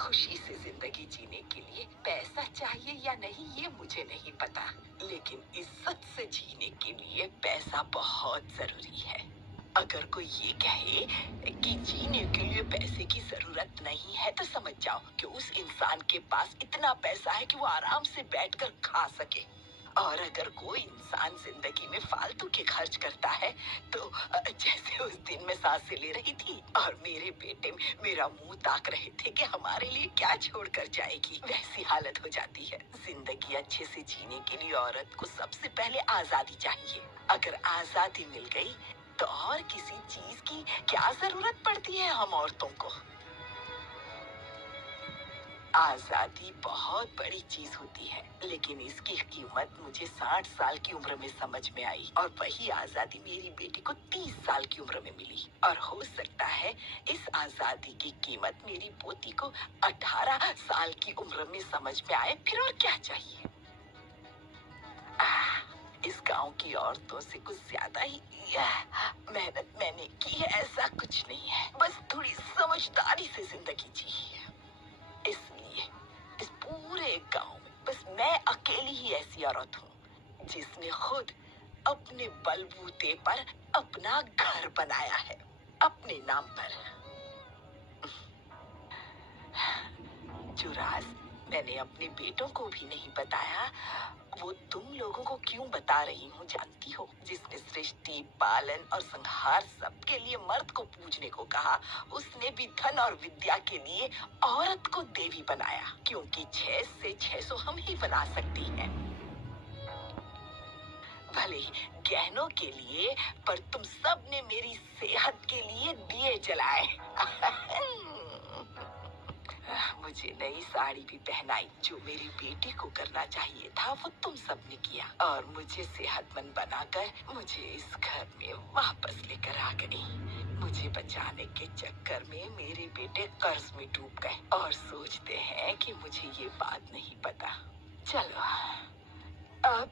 खुशी से जिंदगी जीने के लिए पैसा चाहिए या नहीं ये मुझे नहीं पता, लेकिन इज्जत से जीने के लिए पैसा बहुत जरूरी है। अगर कोई ये कहे कि जीने के लिए पैसे की जरूरत नहीं है तो समझ जाओ कि उस इंसान के पास इतना पैसा है कि वो आराम से बैठकर खा सके। और अगर कोई इंसान जिंदगी में फालतू के खर्च करता है तो जैसे उस दिन मैं सांसें ले रही थी और मेरे बेटे मेरा मुंह ताक रहे थे कि हमारे लिए क्या छोड़ कर जाएगी, वैसी हालत हो जाती है। जिंदगी अच्छे से जीने के लिए औरत को सबसे पहले आजादी चाहिए। अगर आजादी मिल गई तो और किसी चीज की क्या जरूरत पड़ती है हम औरतों को। आजादी बहुत बड़ी चीज होती है, लेकिन इसकी कीमत मुझे 60 साल की उम्र में समझ में आई, और वही आजादी मेरी बेटी को 30 साल की उम्र में मिली। और हो सकता है इस आजादी की कीमत मेरी पोती को 18 साल की उम्र में समझ में आए, फिर और क्या चाहिए। इस गांव की औरतों से कुछ ज्यादा ही मेहनत मैंने की है, ऐसा कुछ नहीं है, बस थोड़ी समझदारी से जिंदगी जी है। इसलिए इस पूरे गांव में बस मैं अकेली ही ऐसी औरत हूँ जिसने खुद अपने बलबूते पर अपना घर बनाया है, अपने नाम पर। जो राज मैंने अपने बेटों को भी नहीं बताया वो तुम लोगों को क्यों बता रही हूँ जानती हो। जिसने सृष्टि, पालन और संहार सबके लिए मर्द को पूजने को कहा, उसने भी धन और विद्या के लिए औरत को देवी बनाया, क्योंकि 6 से 600 हम ही बना सकती हैं। भले ही गहनों के लिए, पर तुम सब ने मेरी सेहत के लिए दिए जलाए। मुझे नई साड़ी भी पहनाई। जो मेरी बेटी को करना चाहिए था वो तुम सब ने किया, और मुझे सेहतमंद बनाकर मुझे इस घर में वापस लेकर आ गई। मुझे बचाने के चक्कर में मेरे बेटे कर्ज में डूब गए और सोचते हैं कि मुझे ये बात नहीं पता। चलो अब